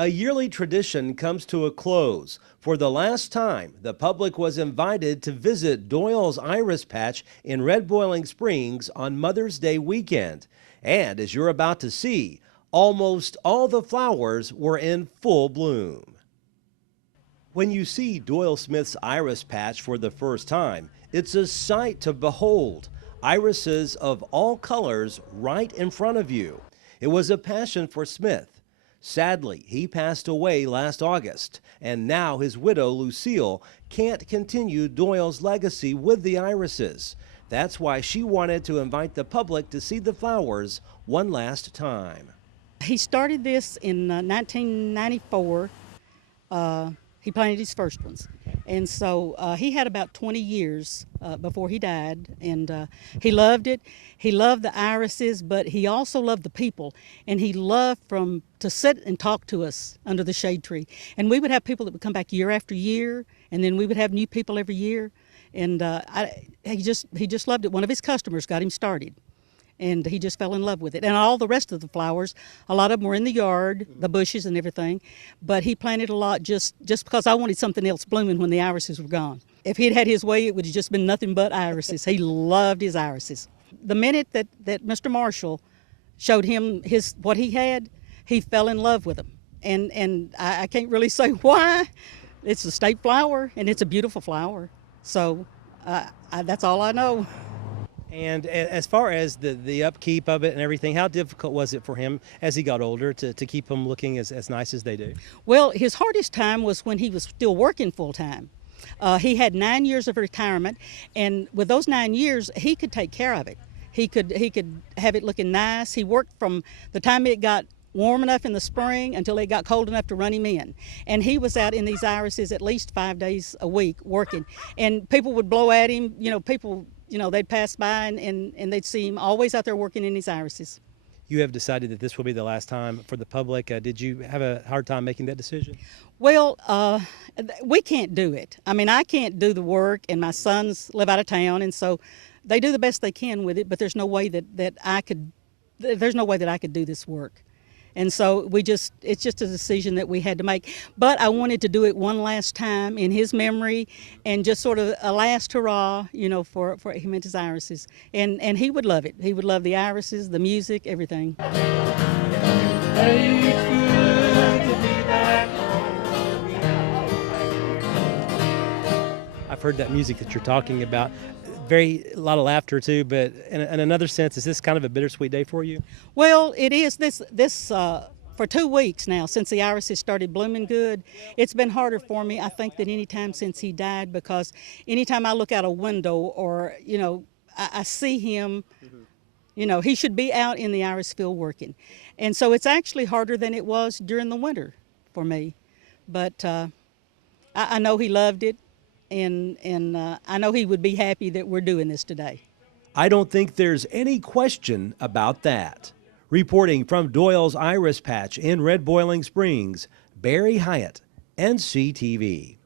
A yearly tradition comes to a close. For the last time, the public was invited to visit Doyle's Iris Patch in Red Boiling Springs on Mother's Day weekend. And as you're about to see, almost all the flowers were in full bloom. When you see Doyle Smith's Iris Patch for the first time, it's a sight to behold. Irises of all colors right in front of you. It was a passion for Smith. Sadly, he passed away last August, and now his widow, Lucille, can't continue Doyle's legacy with the irises. That's why she wanted to invite the public to see the flowers one last time. He started this in 1994. He planted his first ones. And so he had about 20 years before he died, and he loved it. He loved the irises, but he also loved the people, and he loved to sit and talk to us under the shade tree. And we would have people that would come back year after year, and then we would have new people every year. And he just loved it. One of his customers got him started, and he just fell in love with it. And all the rest of the flowers, a lot of them were in the yard, the bushes and everything, but he planted a lot just because I wanted something else blooming when the irises were gone. If he'd had his way, it would have just been nothing but irises. He loved his irises. The minute that Mr. Marshall showed him what he had, he fell in love with them. And I can't really say why. It's a state flower, and it's a beautiful flower. So that's all I know. And as far as the upkeep of it and everything, how difficult was it for him as he got older to keep them looking as nice as they do? Well, his hardest time was when he was still working full time. He had 9 years of retirement, and with those 9 years, he could take care of it. He could have it looking nice. He worked from the time it got warm enough in the spring until it got cold enough to run him in. And he was out in these irises at least 5 days a week working. And people would blow at him, they'd pass by and they'd see him always out there working in his irises. You have decided that this will be the last time for the public. Did you have a hard time making that decision? Well, we can't do it. I mean, I can't do the work, and my sons live out of town, and so they do the best they can with it, but there's no way that I could do this work. And so it's just a decision that we had to make. But I wanted to do it one last time in his memory and just sort of a last hurrah, for him and his irises. And he would love it. He would love the irises, the music, everything. I've heard that music that you're talking about. A lot of laughter too, but in another sense, is this kind of a bittersweet day for you? Well, it is. This for 2 weeks now, since the irises started blooming good, it's been harder for me, I think, than any time since he died, because anytime I look out a window or, I see him, he should be out in the iris field working. And so it's actually harder than it was during the winter for me. But I know he loved it. And I know he would be happy that we're doing this today. I don't think there's any question about that. Reporting from Doyle's Iris Patch in Red Boiling Springs, Barry Hyatt, NCTV.